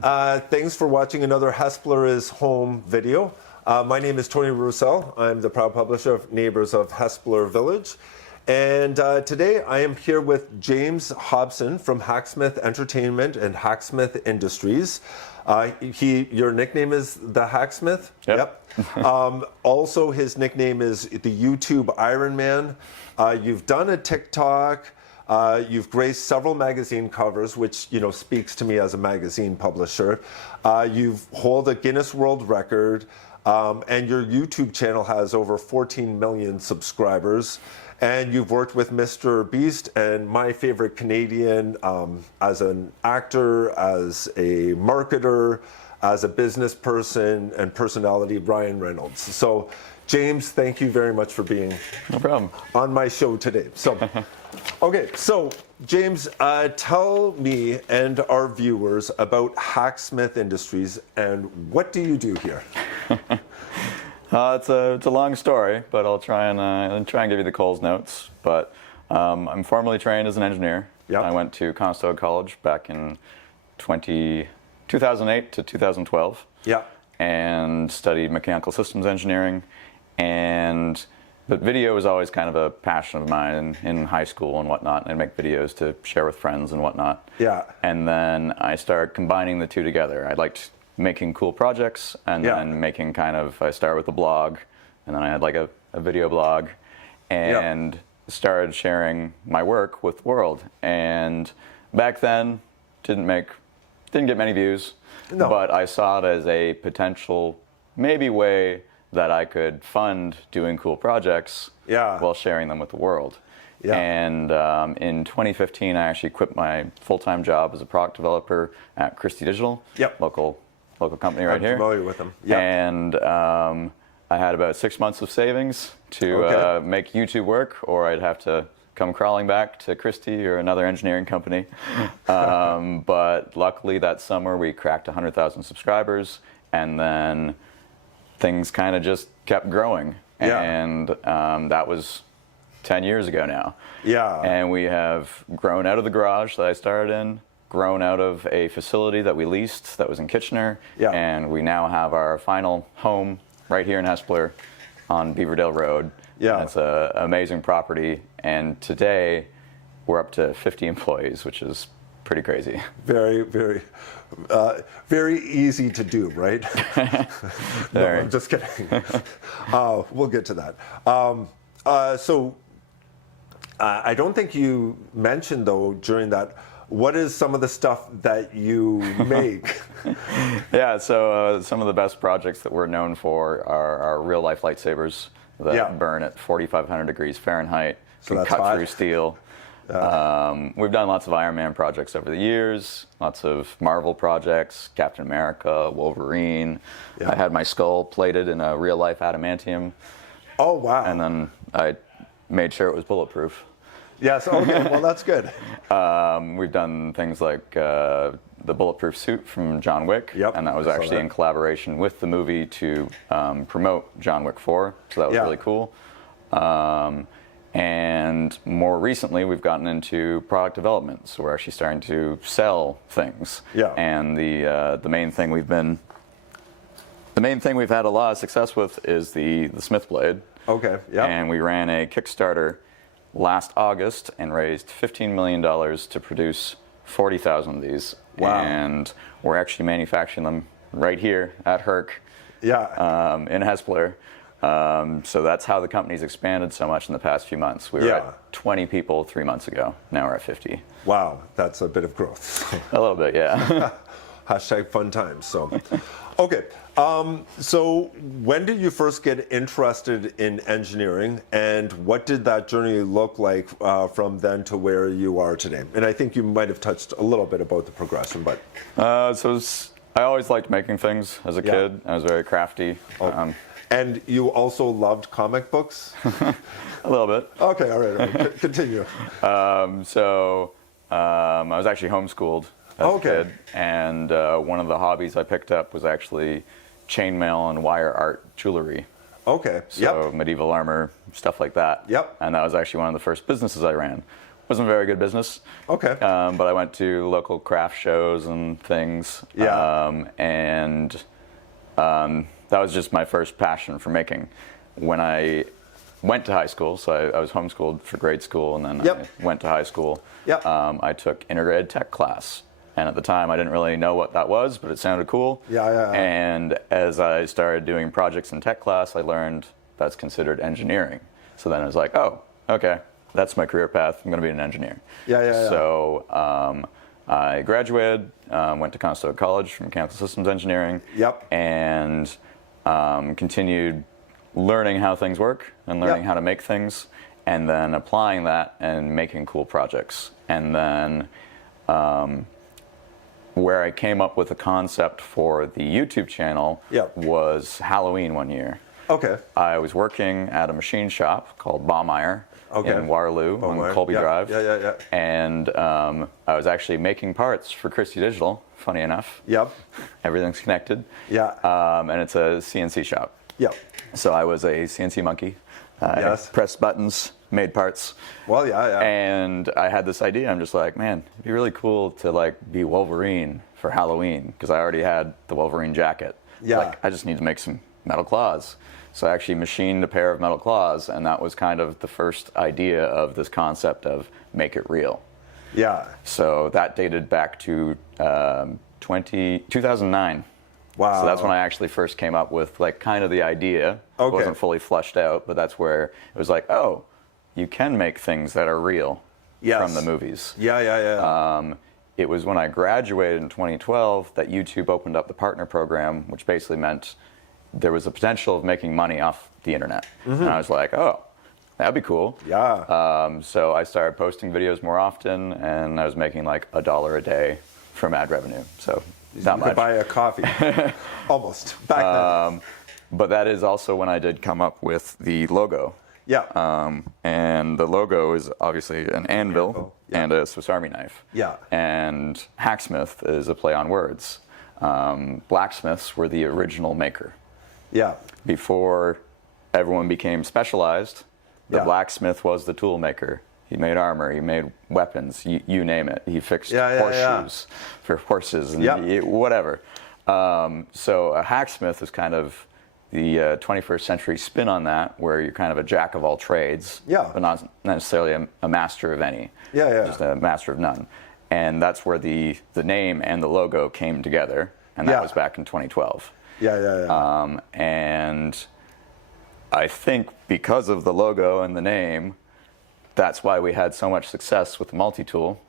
Thanks for watching another Hespeler is Home video. My name is Tony Roussel. I'm the proud publisher of Neighbors of Hespeler Village. And today I am here with James Hobson from Hacksmith Entertainment and Hacksmith Industries. Your nickname is the Hacksmith? Yep. Also, his nickname is the YouTube Iron Man. You've done a TikTok. You've graced several magazine covers, which speaks to me as a magazine publisher. You've hold a Guinness World Record, and your YouTube channel has over 14 million subscribers. And you've worked with Mr. Beast and my favorite Canadian as an actor, as a marketer, as a business person and personality, Ryan Reynolds. So, James, thank you very much for being on my show today. So, okay, so James, tell me and our viewers about Hacksmith Industries and what do you do here? It's a long story, but I'll try and give you the Coles notes. But I'm formally trained as an engineer. Yep. I went to Conestoga College back in 2008 to 2012. Yeah. And studied mechanical systems engineering. But video was always kind of a passion of mine in high school and whatnot. And I'd make videos to share with friends and whatnot. Yeah. And then I started combining the two together. I liked making cool projects and then making I started with a blog and then I had like a video blog and started sharing my work with the world. And back then didn't get many views, but I saw it as a potential maybe way that I could fund doing cool projects while sharing them with the world. Yeah. And in 2015, I actually quit my full-time job as a product developer at Christie Digital, local company right here. I'm familiar with them. Yeah. And I had about 6 months of savings to make YouTube work, or I'd have to come crawling back to Christie or another engineering company. But luckily that summer we cracked 100,000 subscribers, and then things kind of just kept growing. And that was 10 years ago now. Yeah. And we have grown out of the garage that I started in, grown out of a facility that we leased that was in Kitchener, and we now have our final home right here in Hespeler on Beaverdale Road. Yeah. And it's an amazing property, and today we're up to 50 employees, which is pretty crazy. Very, very, very easy to do, right? No, I'm just kidding. We'll get to that. So I don't think you mentioned, though, during that, what is some of the stuff that you make? Yeah, so some of the best projects that we're known for are real-life lightsabers that burn at 4,500 degrees Fahrenheit, so can cut through steel. We've done lots of Iron Man projects over the years, lots of Marvel projects, Captain America, Wolverine. I had my skull plated in a real-life adamantium. Oh, wow. And then I made sure it was bulletproof. Yes, okay, well that's good. We've done things like the bulletproof suit from John Wick, and that was actually in collaboration with the movie to promote John Wick 4, so that was really cool. And more recently, we've gotten into product development, so we're actually starting to sell things. Yeah. And the main thing we've had a lot of success with is the Smith blade. Okay. Yeah. And we ran a Kickstarter last August and raised $15 million to produce 40,000 of these. Wow. And we're actually manufacturing them right here at Herc in Hespeler. So that's how the company's expanded so much in the past few months. We were at 20 people 3 months ago. Now we're at 50. Wow, that's a bit of growth. A little bit, yeah. Hashtag fun times. So, okay. So when did you first get interested in engineering, and what did that journey look like from then to where you are today? And I think you might have touched a little bit about the progression, but. I always liked making things as a kid. I was very crafty. And you also loved comic books? A little bit. Okay, all right. Continue. I was actually homeschooled as a kid, and one of the hobbies I picked up was actually chainmail and wire art jewelry. Okay. So medieval armor, stuff like that. Yep. And that was actually one of the first businesses I ran. wasn't very good business. Okay. But I went to local craft shows and things. Yeah. That was just my first passion for making. When I went to high school, so I was homeschooled for grade school, and then I went to high school. Yep. I took integrated tech class. And at the time, I didn't really know what that was, but it sounded cool. Yeah. And as I started doing projects in tech class, I learned that's considered engineering. So then I was like, oh, okay, that's my career path. I'm going to be an engineer. Yeah. So I graduated, went to Conestoga College for mechanical systems engineering. Yep. And continued learning how things work and learning how to make things, and then applying that and making cool projects. And then where I came up with the concept for the YouTube channel was Halloween one year. Okay. I was working at a machine shop called Baumeier in Waterloo on Colby Drive. Yeah. And I was actually making parts for Christie Digital, funny enough. Yep. Everything's connected. Yeah. And it's a CNC shop. Yep. So I was a CNC monkey. I pressed buttons, made parts. Well, yeah. And I had this idea. I'm just like, man, it'd be really cool to like be Wolverine for Halloween, because I already had the Wolverine jacket. Yeah. Like, I just need to make some metal claws. So I actually machined a pair of metal claws, and that was kind of the first idea of this concept of make it real. Yeah. So that dated back to 2009. Wow. So that's when I actually first came up with like kind of the idea. Okay. It wasn't fully fleshed out, but that's where it was like, oh, you can make things that are real from the movies. Yeah. It was when I graduated in 2012 that YouTube opened up the partner program, which basically meant there was a potential of making money off the internet. And I was like, oh, that'd be cool. Yeah. So I started posting videos more often, and I was making like $1 a day from ad revenue. So not you much. could buy a coffee. Almost. Back then. But that is also when I did come up with the logo. Yeah. And the logo is obviously an anvil and a Swiss Army knife. Yeah. And Hacksmith is a play on words. Blacksmiths were the original maker. Yeah. Before everyone became specialized, the blacksmith was the tool maker. He made armor, he made weapons, you name it. He fixed horseshoes for horses and whatever. So a hacksmith is kind of the 21st century spin on that, where you're kind of a jack of all trades, but not necessarily a master of any, just a master of none. And that's where the name and the logo came together, and that was back in 2012. And I think because of the logo and the name, that's why we had so much success with the multi-tool.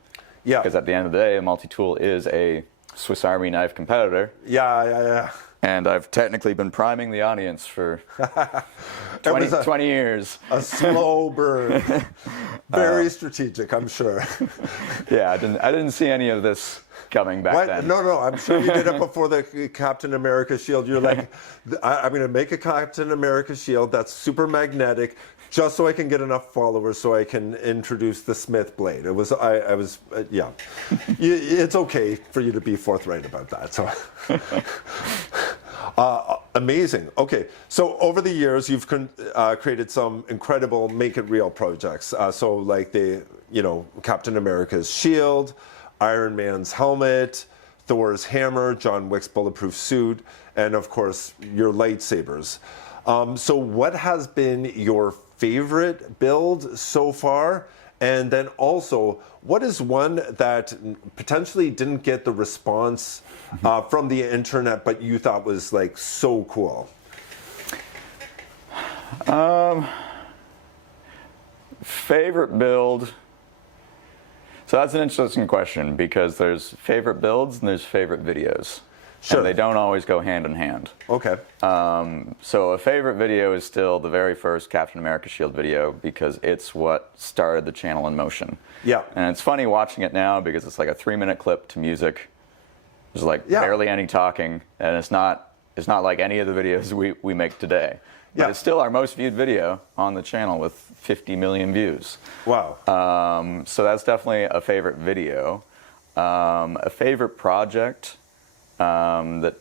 Yeah. Because at the end of the day, a multi-tool is a Swiss Army knife competitor. Yeah. And I've technically been priming the audience for 20 years. A slow burn. Very strategic, I'm sure. Yeah, I didn't see any of this coming back then. No, I'm sure you did it before the Captain America shield. You're like, I'm going to make a Captain America shield that's super magnetic, just so I can get enough followers so I can introduce the Smith blade. It was, it's okay for you to be forthright about that. So, amazing. Okay, so over the years, you've created some incredible Make It Real projects. So like Captain America's shield, Iron Man's helmet, Thor's hammer, John Wick's bulletproof suit, and of course, your lightsabers. So what has been your favorite build so far? And then also, what is one that potentially didn't get the response from the internet, but you thought was like so cool? Favorite build. So that's an interesting question, because there's favorite builds and there's favorite videos. Sure. And they don't always go hand in hand. Okay. So a favorite video is still the very first Captain America Shield video, because it's what started the channel in motion. Yeah. And it's funny watching it now, because it's like a 3-minute clip to music. There's like barely any talking, and it's not like any of the videos we make today. But it's still our most viewed video on the channel with 50 million views. Wow. So that's definitely a favorite video. A favorite project that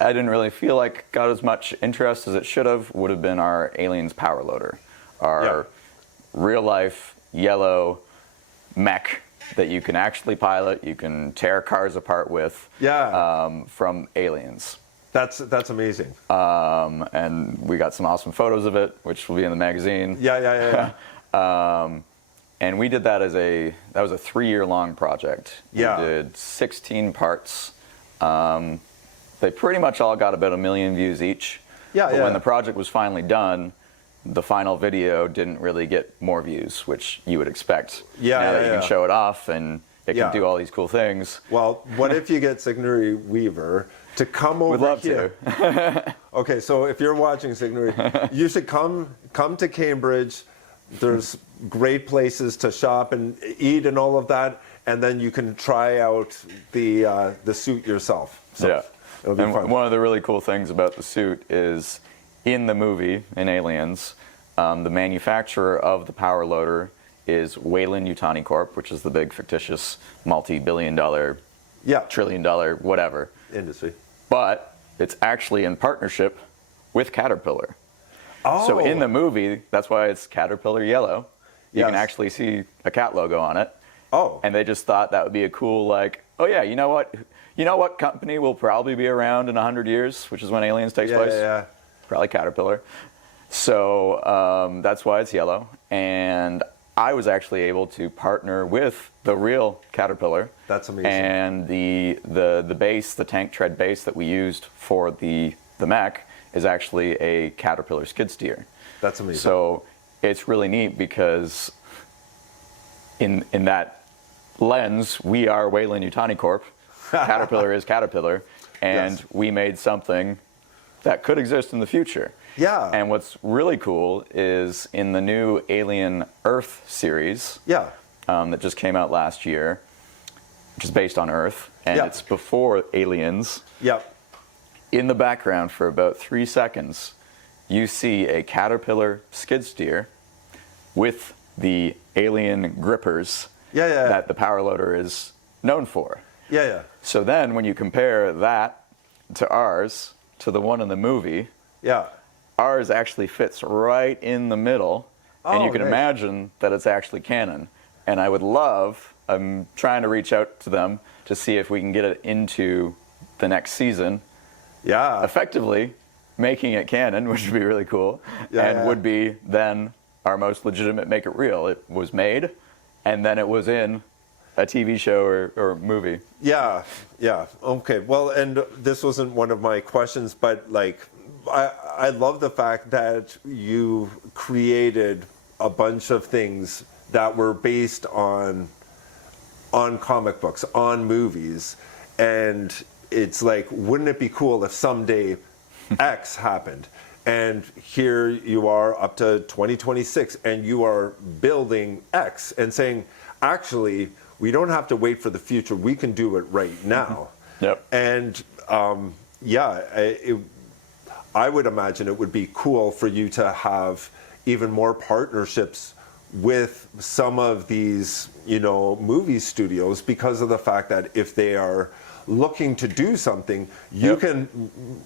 I didn't really feel like got as much interest as it should have would have been our Aliens power loader. Our real life yellow mech that you can actually pilot, you can tear cars apart with, from aliens. That's amazing. And we got some awesome photos of it, which will be in the magazine. Yeah. And we did that that was a 3-year-long project. Yeah. We did 16 parts. They pretty much all got about 1 million views each. But when the project was finally done, the final video didn't really get more views, which you would expect. Now that you can show it off and it can do all these cool things. Well, what if you get Signori Weaver to come over here? We'd love to. Okay, so if you're watching Signori, you should come to Cambridge. There's great places to shop and eat and all of that, and then you can try out the suit yourself. So it'll be fun. One of the really cool things about the suit is in the movie, in Aliens, the manufacturer of the power loader is Weyland-Yutani Corp., which is the big fictitious multi-billion-dollar, trillion-dollar, whatever industry. But it's actually in partnership with Caterpillar. Oh. So in the movie, that's why it's Caterpillar yellow. You can actually see a cat logo on it. Oh. And they just thought that would be a cool, like, oh yeah, you know what? You know what company will probably be around in 100 years, which is when Aliens takes place? Probably Caterpillar. So that's why it's yellow. And I was actually able to partner with the real Caterpillar. That's amazing. And the base, the tank tread base that we used for the mech is actually a Caterpillar skid steer. That's amazing. So it's really neat because in that lens, we are Weyland-Yutani Corp. Caterpillar is Caterpillar. And we made something that could exist in the future. Yeah. And what's really cool is in the new Alien Earth series that just came out last year, which is based on Earth, and it's before Aliens. In the background for about 3 seconds, you see a Caterpillar skid steer with the alien grippers that the power loader is known for. So then when you compare that to ours, to the one in the movie, ours actually fits right in the middle, and you can imagine that it's actually canon. And I would love, I'm trying to reach out to them to see if we can get it into the next season. Effectively making it canon, which would be really cool, would be then our most legitimate make it real. It was made, and then it was in a TV show or movie. Okay. Well, and this wasn't one of my questions, but like, I love the fact that you created a bunch of things that were based on comic books, on movies, and it's like, wouldn't it be cool if someday X happened? And here you are up to 2026, and you are building X and saying, actually, we don't have to wait for the future. We can do it right now. And I would imagine it would be cool for you to have even more partnerships with some of these, movie studios, because of the fact that if they are looking to do something, you can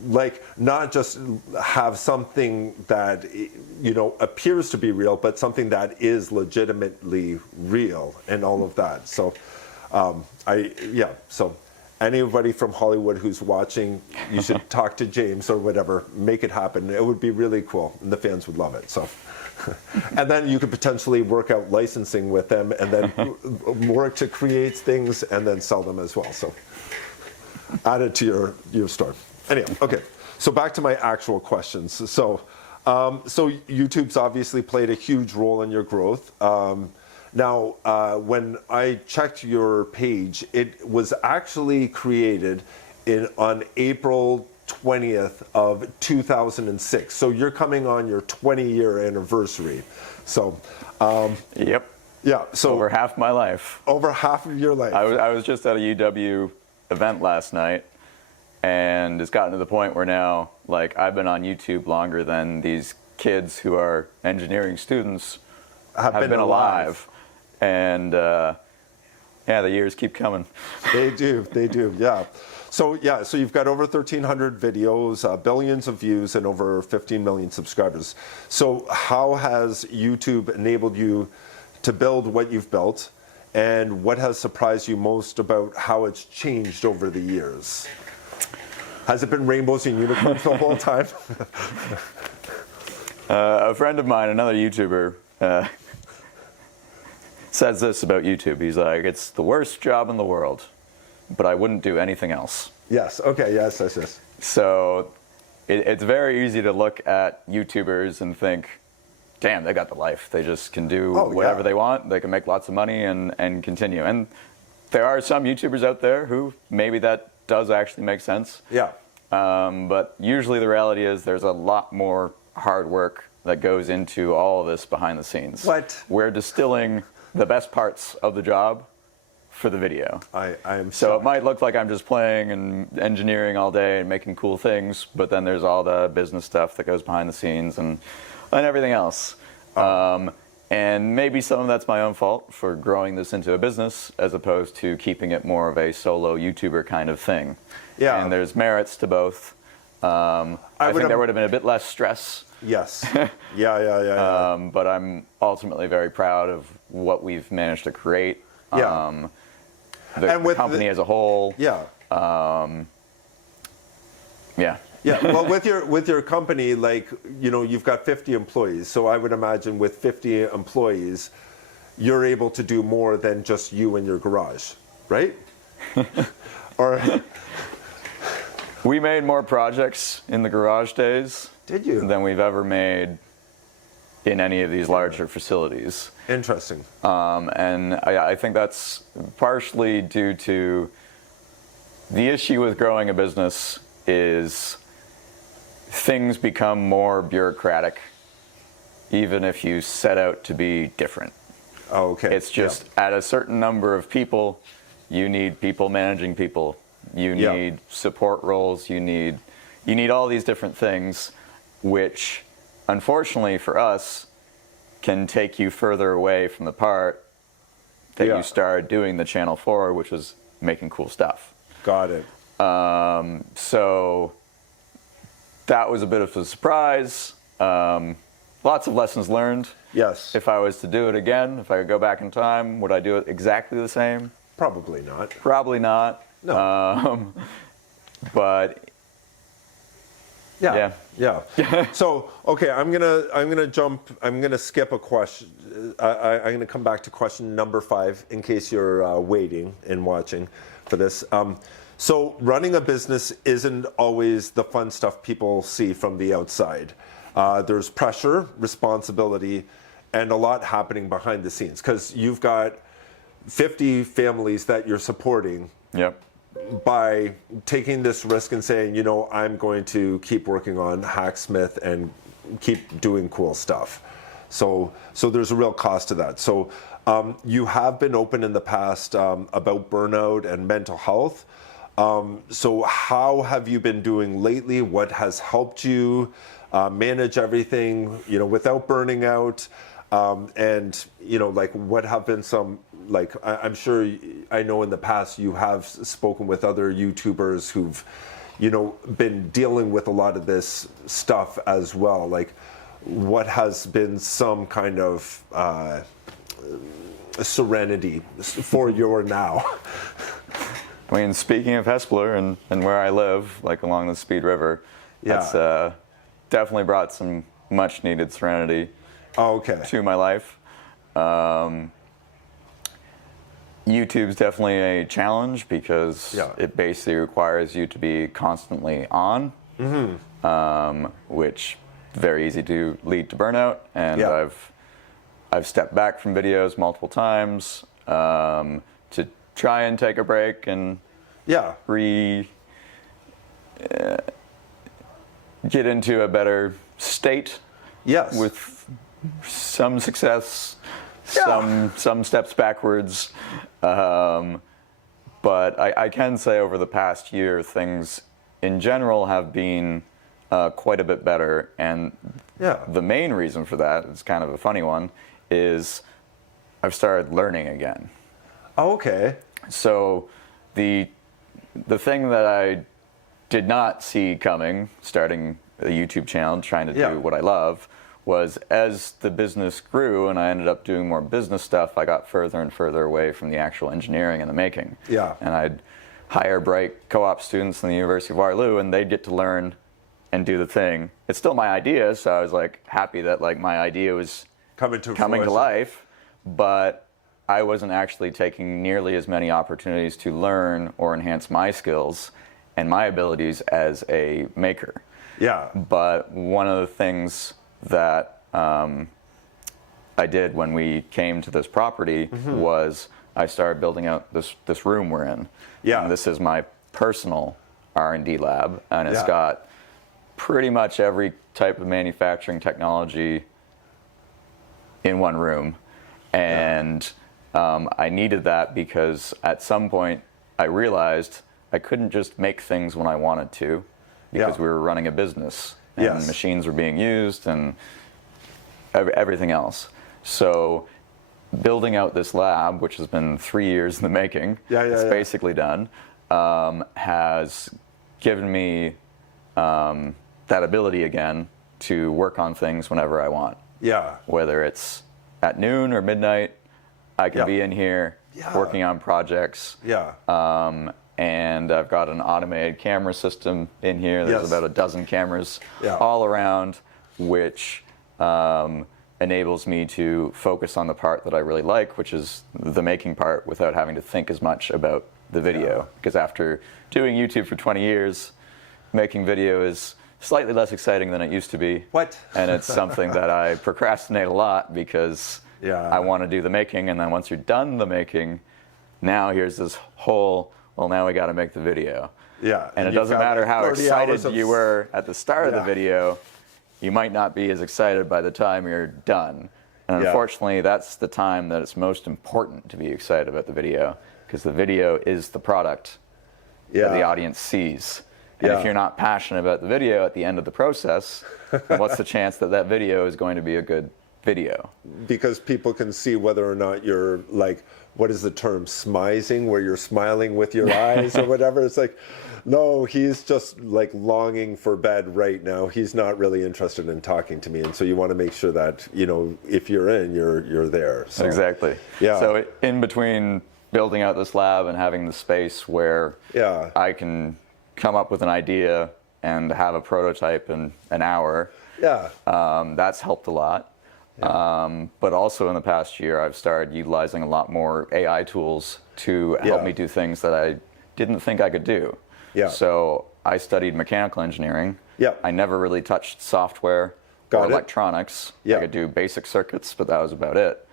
like not just have something that appears to be real, but something that is legitimately real and all of that. So so anybody from Hollywood who's watching, you should talk to James or whatever, make it happen. It would be really cool, and the fans would love it. So and then you could potentially work out licensing with them, and then work to create things and then sell them as well. So add it to your store. Anyhow, okay. So back to my actual questions. So YouTube's obviously played a huge role in your growth. Now, when I checked your page, it was actually created on April 20th of 2006. So you're coming on your 20-year anniversary. So, so over half my life. Over half of your life. I was just at a UW event last night, and it's gotten to the point where now, like, I've been on YouTube longer than these kids who are engineering students have been alive. And the years keep coming. They do, yeah. So you've got over 1,300 videos, billions of views, and over 15 million subscribers. So how has YouTube enabled you to build what you've built? and what has surprised you most about how it's changed over the years? Has it been rainbows and unicorns the whole time? A friend of mine, another YouTuber, says this about YouTube. He's like, it's the worst job in the world, but I wouldn't do anything else. Yes, okay, yes. So it's very easy to look at YouTubers and think, damn, they got the life. They just can do whatever they want. They can make lots of money and continue. And there are some YouTubers out there who maybe that does actually make sense. Yeah. But usually the reality is there's a lot more hard work that goes into all of this behind the scenes. What? We're distilling the best parts of the job for the video. I am So it might look like I'm just playing and engineering all day and making cool things, but then there's all the business stuff that goes behind the scenes and everything else. And maybe some of that's my own fault for growing this into a business as opposed to keeping it more of a solo YouTuber kind of thing. Yeah. And there's merits to both. I think there would have been a bit less stress. Yes. Yeah. But I'm ultimately very proud of what we've managed to create. Yeah. The company as a whole. Yeah. Yeah. Yeah. Well, with your company, like, you know, you've got 50 employees. So I would imagine with 50 employees, you're able to do more than just you in your garage, right? Or we made more projects in the garage days. Did you? Than we've ever made in any of these larger facilities. Interesting. And I think that's partially due to the issue with growing a business is things become more bureaucratic, even if you set out to be different. Oh, okay. It's just at a certain number of people, you need people managing people. You need support roles. You need all these different things, which unfortunately for us can take you further away from the part that you started doing the channel for, which was making cool stuff. Got it. So that was a bit of a surprise. Lots of lessons learned. Yes. If I was to do it again, if I could go back in time, would I do it exactly the same? Probably not. Probably not. No. But yeah. So, okay, I'm gonna skip a question. I'm gonna come back to question number 5 in case you're waiting and watching for this. So running a business isn't always the fun stuff people see from the outside. There's pressure, responsibility, and a lot happening behind the scenes because you've got 50 families that you're supporting. Yep. By taking this risk and saying, you know, I'm going to keep working on Hacksmith and keep doing cool stuff. So there's a real cost to that. So you have been open in the past about burnout and mental health. So how have you been doing lately? What has helped you manage everything, you know, without burning out? And, you know, like what have been some, like, I'm sure, I know in the past you have spoken with other YouTubers who've, you know, been dealing with a lot of this stuff as well. Like, what has been some kind of serenity for your now? I mean, speaking of Hespeler and where I live, like along the Speed River, that's definitely brought some much needed serenity to my life. YouTube's definitely a challenge because it basically requires you to be constantly on, which is very easy to lead to burnout. And I've stepped back from videos multiple times to try and take a break and get into a better state with some success, some steps backwards. But I can say over the past year, things in general have been quite a bit better. And the main reason for that, it's kind of a funny one, is I've started learning again. Oh, okay. So the thing that I did not see coming, starting a YouTube channel, trying to do what I love, was as the business grew and I ended up doing more business stuff, I got further and further away from the actual engineering and the making. Yeah. And I'd hire bright co-op students in the University of Waterloo, and they'd get to learn and do the thing. It's still my idea, so I was like happy that like my idea was coming to life, but I wasn't actually taking nearly as many opportunities to learn or enhance my skills and my abilities as a maker. Yeah. But one of the things that I did when we came to this property was I started building out this room we're in. Yeah. And this is my personal R&D lab, and it's Yeah. got pretty much every type of manufacturing technology in one room. And I needed that because at some point I realized I couldn't just make things when I wanted to, because we were running a business and machines were being used and everything else. So building out this lab, which has been 3 years in the making, it's basically done, has given me that ability again to work on things whenever I want. Yeah. Whether it's at noon or midnight, I can be in here working on projects. Yeah. And I've got an automated camera system in here. There's about a dozen cameras all around, which enables me to focus on the part that I really like, which is the making part, without having to think as much about the video. Because after doing YouTube for 20 years, making video is slightly less exciting than it used to be. What? And it's something that I procrastinate a lot because I want to do the making, and then once you're done the making, now here's this whole, well, now we got to make the video. Yeah. And it doesn't matter how excited you were at the start of the video, you might not be as excited by the time you're done. And unfortunately, that's the time that it's most important to be excited about the video, because the video is the product that the audience sees. And if you're not passionate about the video at the end of the process, then what's the chance that that video is going to be a good video? Because people can see whether or not you're like, what is the term, smizing, where you're smiling with your eyes or whatever. It's like, no, he's just like longing for bed right now. He's not really interested in talking to me. And so you want to make sure that, you know, if you're in, you're there. So, exactly. Yeah. So in between building out this lab and having the space where I can come up with an idea and have a prototype in an hour, that's helped a lot. But also in the past year, I've started utilizing a lot more AI tools to help me do things that I didn't think I could do. So I studied mechanical engineering. I never really touched software or electronics. I could do basic circuits, but that was about it.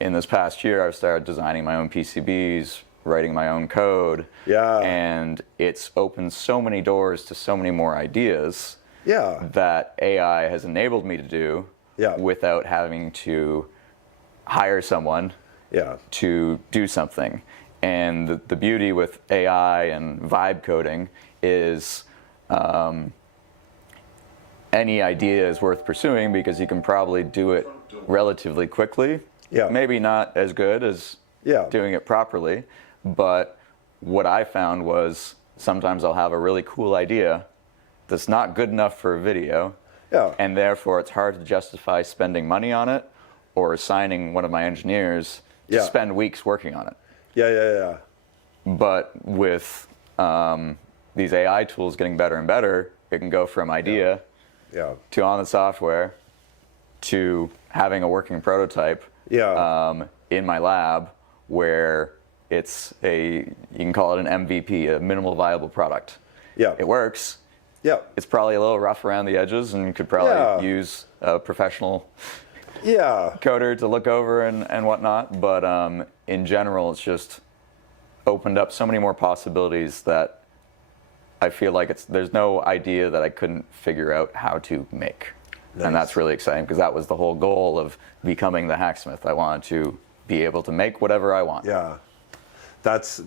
In this past year, I've started designing my own PCBs, writing my own code, and it's opened so many doors to so many more ideas that AI has enabled me to do without having to hire someone to do something. And the beauty with AI and vibe coding is any idea is worth pursuing, because you can probably do it relatively quickly. Maybe not as good as doing it properly, but what I found was sometimes I'll have a really cool idea that's not good enough for a video, and therefore it's hard to justify spending money on it or assigning one of my engineers to spend weeks working on it. But with these AI tools getting better and better, it can go from idea to on the software to having a working prototype in my lab, where it's you can call it an MVP, a minimal viable product. It works. It's probably a little rough around the edges and could probably use a professional coder to look over and whatnot. But in general, it's just opened up so many more possibilities that I feel like there's no idea that I couldn't figure out how to make. And that's really exciting, because that was the whole goal of becoming the Hacksmith. I wanted to be able to make whatever I want. That's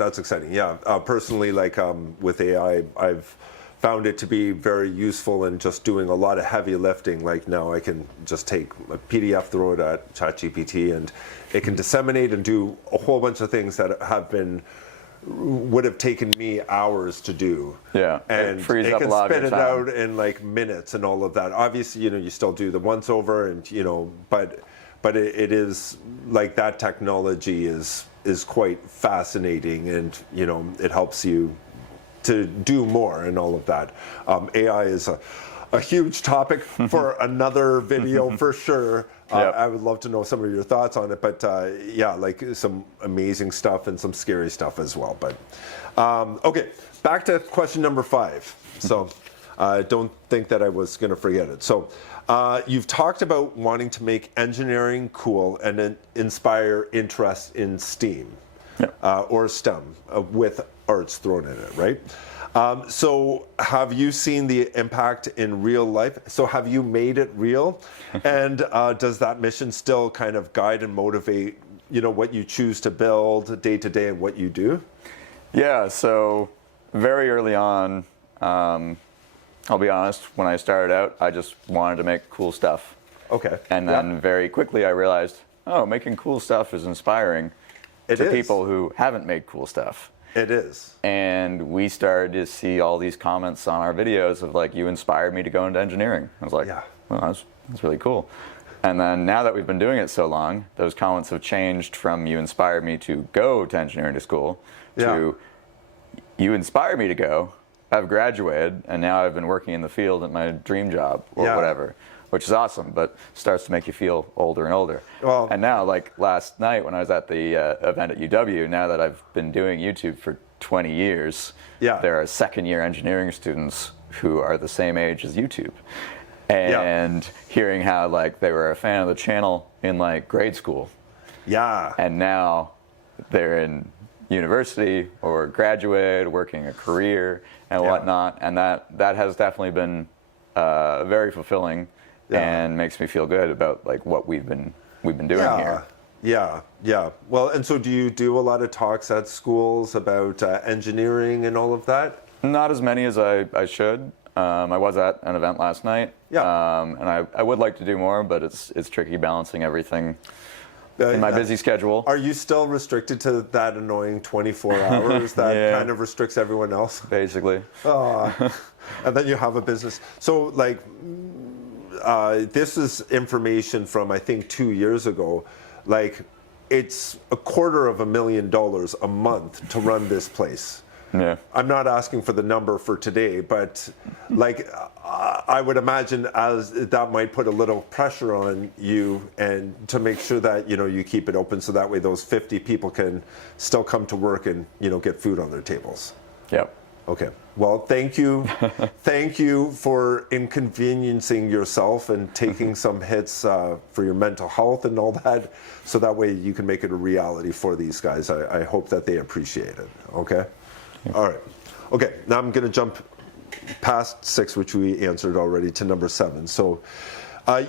exciting. Personally, like with AI, I've found it to be very useful in just doing a lot of heavy lifting. Like now I can just take a PDF, throw it at ChatGPT, and it can disseminate and do a whole bunch of things that have been would have taken me hours to do. Yeah, and it frees it up can a lot of spit your it time. out in like minutes and all of that. Obviously, you still do the once over, and but it is like that technology is quite fascinating, and it helps you to do more and all of that. AI is a huge topic for another video for sure. Yep. I would love to know some of your thoughts on it, but yeah, like some amazing stuff and some scary stuff as well. But okay, back to question number 5. So I don't think that I was going to forget it. So you've talked about wanting to make engineering cool and then inspire interest in STEAM. Yep. Or STEM with arts thrown in it, right? So have you seen the impact in real life? So have you made it real? And does that mission still kind of guide and motivate, what you choose to build day to day and what you do? Yeah, so very early on, I'll be honest, when I started out, I just wanted to make cool stuff. Okay. And then very quickly I realized, making cool stuff is inspiring to people who haven't made cool stuff. It is. And we started to see all these comments on our videos of like, you inspired me to go into engineering. I was like, yeah. Well, that's really cool. And then now that we've been doing it so long, those comments have changed from you inspired me to go to engineering school to you inspired me to go, I've graduated, and now I've been working in the field at my dream job or whatever, which is awesome, but starts to make you feel older and older. Well, and now, like last night when I was at the event at UW, now that I've been doing YouTube for 20 years, there are second-year engineering students who are the same age as YouTube. And hearing how like they were a fan of the channel in like grade school. Yeah. And now they're in university or graduated, working a career and whatnot. And that has definitely been very fulfilling and makes me feel good about like what we've been doing here. Yeah. Well, and so do you do a lot of talks at schools about engineering and all of that? Not as many as I should. I was at an event last night, and I would like to do more, but it's tricky balancing everything in my busy schedule. Are you still restricted to that annoying 24 hours that kind of restricts everyone else? Basically. And then you have a business. So like, this is information from I think 2 years ago. Like, it's $250,000 a month to run this place. Yeah. I'm not asking for the number for today, but like I would imagine as that might put a little pressure on you and to make sure that you keep it open so that way those 50 people can still come to work and get food on their tables. Yep. Okay. Well, thank you. Thank you for inconveniencing yourself and taking some hits for your mental health and all that, so that way you can make it a reality for these guys. I hope that they appreciate it. Okay. All right. Okay, now I'm going to jump past 6, which we answered already, to number 7. So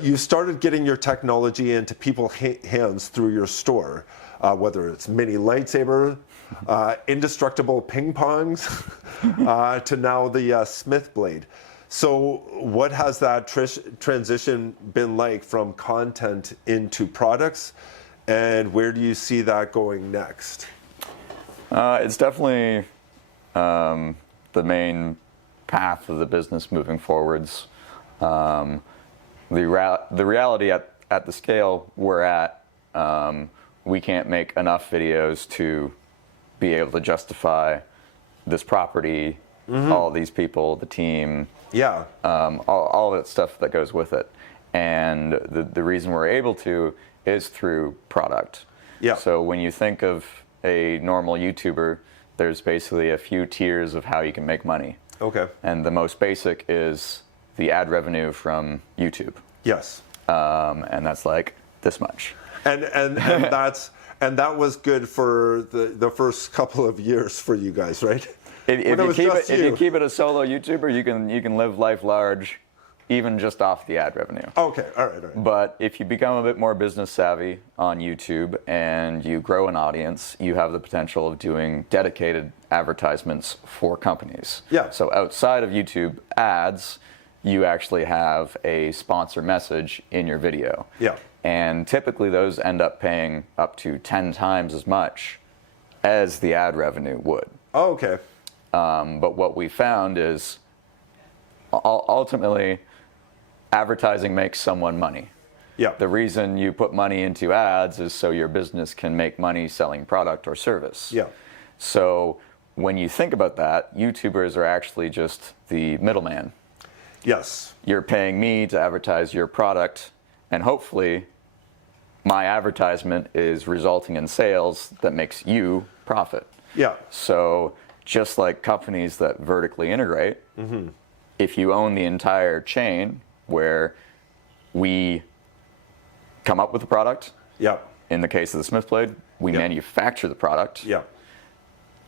you started getting your technology into people's hands through your store, whether it's mini lightsaber, indestructible ping pongs, to now the Smith blade. So what has that transition been like from content into products, and where do you see that going next? It's definitely the main path of the business moving forwards. The reality at the scale we're at, we can't make enough videos to be able to justify this property, all these people, the team, all that stuff that goes with it. And the reason we're able to is through product. Yeah. So when you think of a normal YouTuber, there's basically a few tiers of how you can make money. Okay. And the most basic is the ad revenue from YouTube. Yes. And that's like this much. And that was good for the first couple of years for you guys, right? If you keep it a solo YouTuber, you can live life large, even just off the ad revenue. Okay, all right. But if you become a bit more business savvy on YouTube and you grow an audience, you have the potential of doing dedicated advertisements for companies. Yeah. So outside of YouTube ads, you actually have a sponsor message in your video. Yeah. And typically those end up paying up to 10 times as much as the ad revenue would. Oh, okay. But what we found is ultimately advertising makes someone money. Yeah. The reason you put money into ads is so your business can make money selling product or service. Yeah. So when you think about that, YouTubers are actually just the middleman. Yes. You're paying me to advertise your product, and hopefully my advertisement is resulting in sales that makes you profit. Yeah. So just like companies that vertically integrate, if you own the entire chain where we come up with the product, Yeah. in the case of the Smith blade, we manufacture the product, Yeah.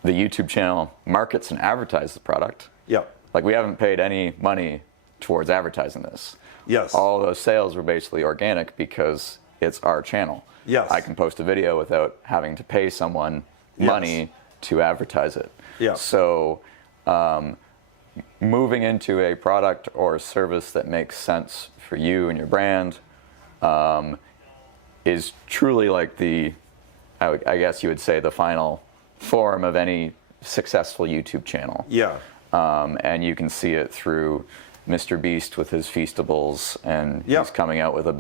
the YouTube channel markets and advertises the product. Yeah. Like, we haven't paid any money towards advertising this. Yes. All those sales were basically organic because it's our channel. Yes. I can post a video without having to pay someone money to advertise it. Yeah. So moving into a product or a service that makes sense for you and your brand is truly like I guess you would say, the final form of any successful YouTube channel. Yeah. And you can see it through Mr. Beast with his Feastables, and he's coming out with a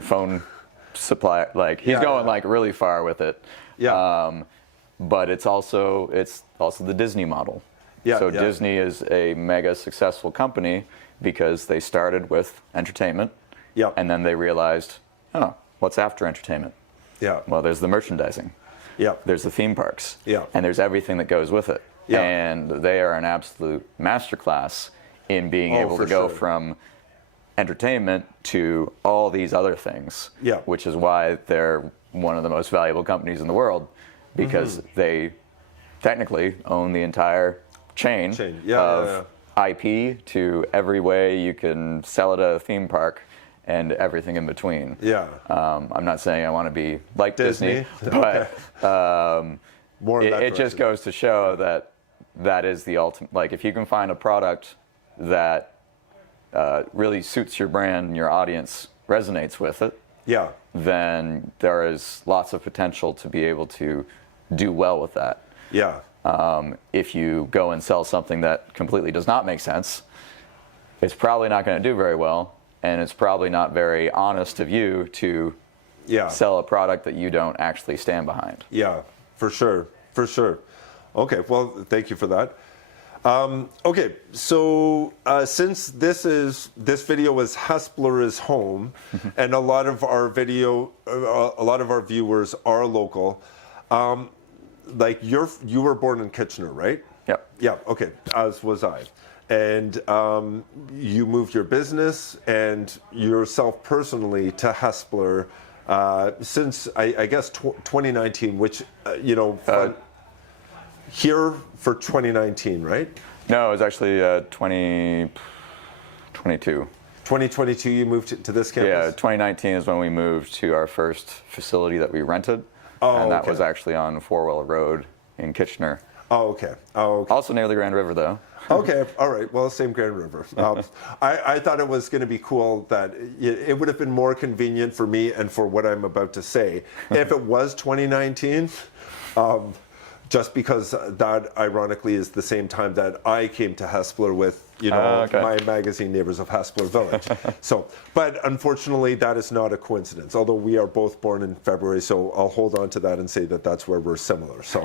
phone supply. Like, he's going like really far with it. Yeah. But it's also the Disney model. Yeah. So yeah. Disney is a mega successful company because they started with entertainment. Yeah. And then they realized, oh, what's after entertainment? Yeah. Well, there's the merchandising. Yeah. There's the theme parks. Yeah. And there's everything that goes with it. Yeah. And they are an absolute masterclass in being able to go from entertainment to all these other things. Yeah. Which is why they're one of the most valuable companies in the world, because they technically own the entire chain, of IP to every way you can sell it at a theme park and everything in between. Yeah. I'm not saying I want to be like Disney, Okay. but More in that it just goes to show that is the ultimate. Like, if you can find a product that really suits your brand and your audience resonates with it, Yeah. then there is lots of potential to be able to do well with that. Yeah. If you go and sell something that completely does not make sense, it's probably not going to do very well, and it's probably not very honest of you to sell a product that you don't actually stand behind. Yeah, for sure, for sure. Okay, well, thank you for that. Okay, so since this video was Hespeler is home, and a lot of our viewers are local. Like, you were born in Kitchener, right? Yep. Yeah. Okay. As was I, and you moved your business and yourself personally to Hespeler since I guess 2019, which here for 2019, right? No, it was actually 2022. 2022, you moved to this campus? Yeah, 2019 is when we moved to our first facility that we rented. Oh, and that okay. was actually on Four-Wheeler Road in Kitchener. Oh, okay. Oh, okay. Also near the Grand River, though. Okay, all right. Well, same Grand River. I thought it was going to be cool that it would have been more convenient for me and for what I'm about to say if it was 2019, just because that ironically is the same time that I came to Hespeler with my magazine Neighbors of Hespeler Village. So, but unfortunately, that is not a coincidence. Although we are both born in February, so I'll hold on to that and say that that's where we're similar. So.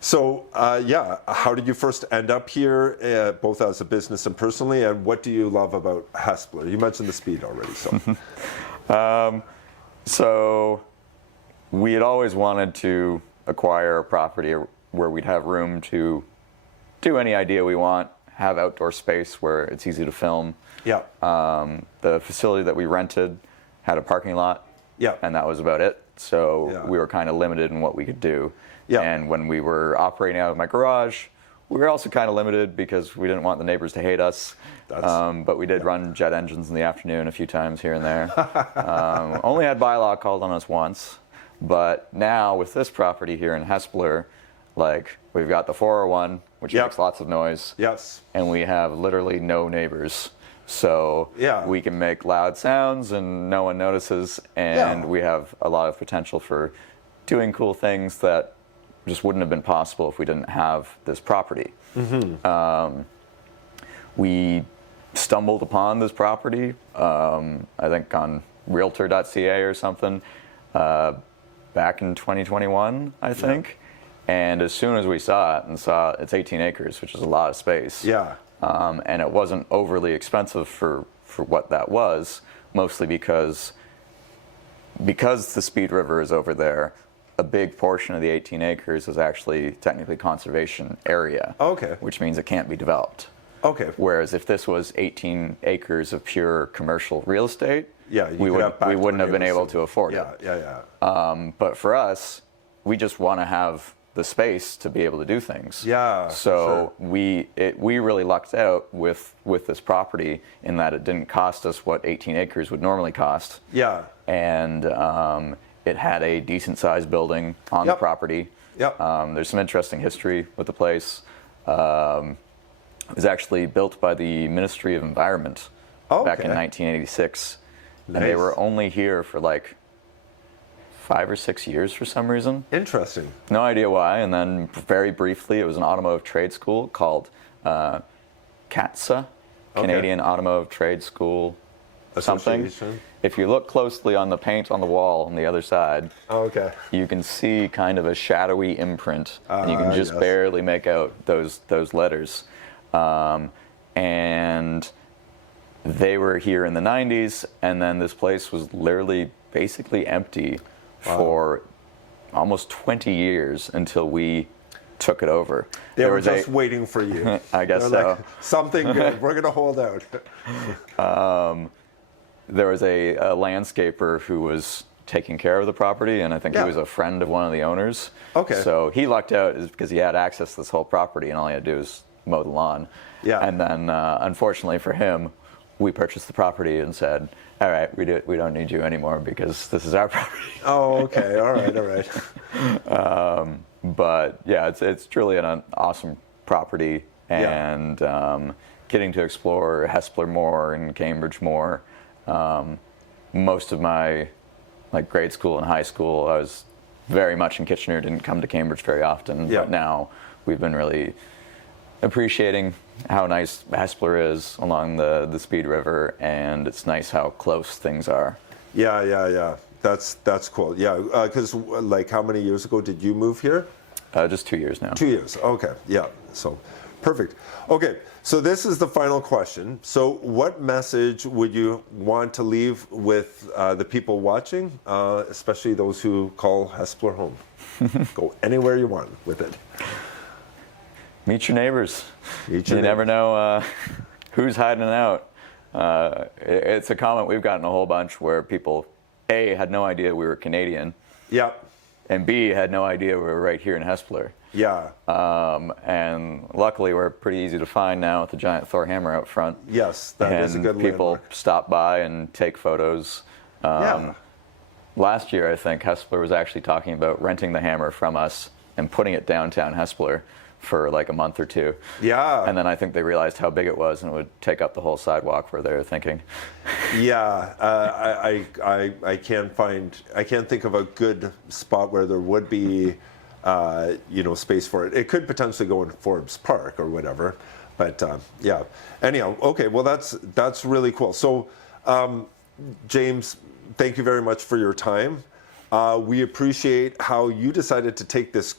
How did you first end up here, both as a business and personally, and what do you love about Hespeler? You mentioned the speed already, so. So we had always wanted to acquire a property where we'd have room to do any idea we want, have outdoor space where it's easy to film. Yeah. The facility that we rented had a parking lot. Yeah. And that was about it. So we were kind of limited in what we could do. Yeah. And when we were operating out of my garage, we were also kind of limited because we didn't want the neighbors to hate us. But we did run jet engines in the afternoon a few times here and there. Only had bylaw called on us once. But now with this property here in Hespeler, like, we've got the 401, which makes lots of noise. Yes. And we have literally no neighbors. So Yeah. we can make loud sounds and no one notices, and we have a lot of potential for doing cool things that just wouldn't have been possible if we didn't have this property. We stumbled upon this property, I think on realtor.ca or something, back in 2021, I think. And as soon as we saw it and saw it's 18 acres, which is a lot of space. Yeah. And it wasn't overly expensive for what that was, mostly because the Speed River is over there. A big portion of the 18 acres is actually technically conservation area. Okay. Which means it can't be developed. Okay. Whereas if this was 18 acres of pure commercial real estate, Yeah, we wouldn't have been able to afford it. Yeah. But for us, we just want to have the space to be able to do things. Yeah. So we really lucked out with this property in that it didn't cost us what 18 acres would normally cost. Yeah. And it had a decent sized building on the property. Yep. There's some interesting history with the place. It was actually built by the Ministry of Environment back in 1986. Nice. And they were only here for like 5 or 6 years for some reason. Interesting. No idea why. And then very briefly, it was an automotive trade school called CATSA, Canadian Automotive Trade School something. Association. If you look closely on the paint on the wall on the other side, Okay. you can see kind of a shadowy imprint, and you can just Yes. barely make out those letters. And they were here in the 90s, and then this place was literally basically empty for almost 20 years until we took it over. They were just waiting for you. I guess They're so. like, something good. We're going to hold out. There was a landscaper who was taking care of the property, and I think he was a friend of one of the owners. Okay. So he lucked out because he had access to this whole property, and all he had to do was mow the lawn. Yeah. And then, unfortunately for him, we purchased the property and said, "All right, we don't need you anymore because this is our property." Oh, okay. All right. All right. But yeah, it's truly an awesome property, and getting to explore Hespeler more and Cambridge more. Most of my grade school and high school, I was very much in Kitchener, didn't come to Cambridge very often. Yeah. But now we've been really appreciating how nice Hespeler is along the Speed River, and it's nice how close things are. Yeah. That's cool. Yeah, because how many years ago did you move here? Just 2 years now. 2 years. Okay. Yeah. So, perfect. Okay. So this is the final question. So, what message would you want to leave with the people watching, especially those who call Hespeler home? Go anywhere you want with it. Meet your neighbors. You never know who's hiding out. It's a comment we've gotten a whole bunch where people, A, had no idea we were Canadian, Yeah. and B, had no idea we were right here in Hespeler. Yeah. And luckily, we're pretty easy to find now with the giant Thor hammer out front. Yes, that is a good people landmark. stop by and take photos. Last year, I think Hespeler was actually talking about renting the hammer from us and putting it downtown Hespeler for like a month or two. Yeah. And then I think they realized how big it was and it would take up the whole sidewalk where they were thinking. Yeah, I can't think of a good spot where there would be, space for it. It could potentially go in Forbes Park or whatever, but yeah. Anyhow, okay. Well, that's really cool. So, James, thank you very much for your time. We appreciate how you decided to take this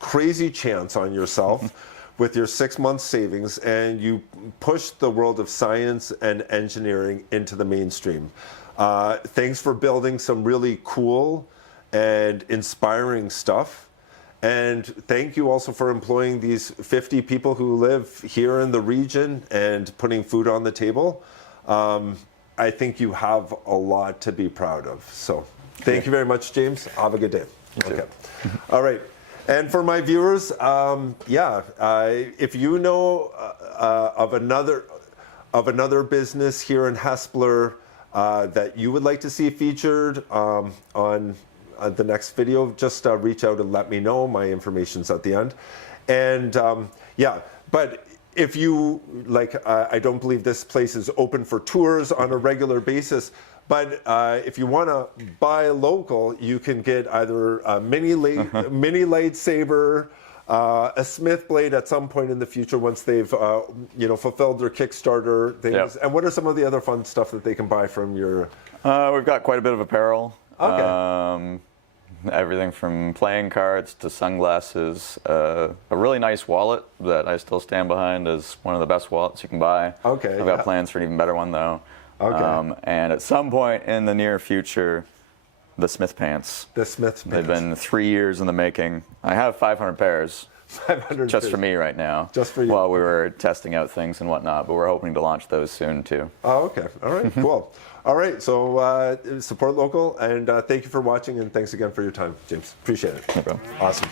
crazy chance on yourself with your 6 month savings, and you pushed the world of science and engineering into the mainstream. Thanks for building some really cool and inspiring stuff. And thank you also for employing these 50 people who live here in the region and putting food on the table. I think you have a lot to be proud of. So thank you very much, James. Have a good day. Okay. All right. And for my viewers, if you know of another business here in Hespeler that you would like to see featured on the next video, just reach out and let me know. My information's at the end. And but if you, like, I don't believe this place is open for tours on a regular basis, but if you want to buy local, you can get either a mini lightsaber, a Smith blade at some point in the future once they've fulfilled their Kickstarter things. Yep. And what are some of the other fun stuff that they can buy from your? We've got quite a bit of apparel. Okay. Everything from playing cards to sunglasses. A really nice wallet that I still stand behind as one of the best wallets you can buy. Okay. I've got plans for an even better one though. Okay. And at some point in the near future, the Smith pants. The Smith pants. They've been 3 years in the making. I have 500 pairs. 500 just pairs. For me right now. Just for you. While we were testing out things and whatnot, but we're hoping to launch those soon too. Oh, okay. All right. Cool. All right. So support local, and thank you for watching, and thanks again for your time, James. Appreciate it. No problem. Awesome.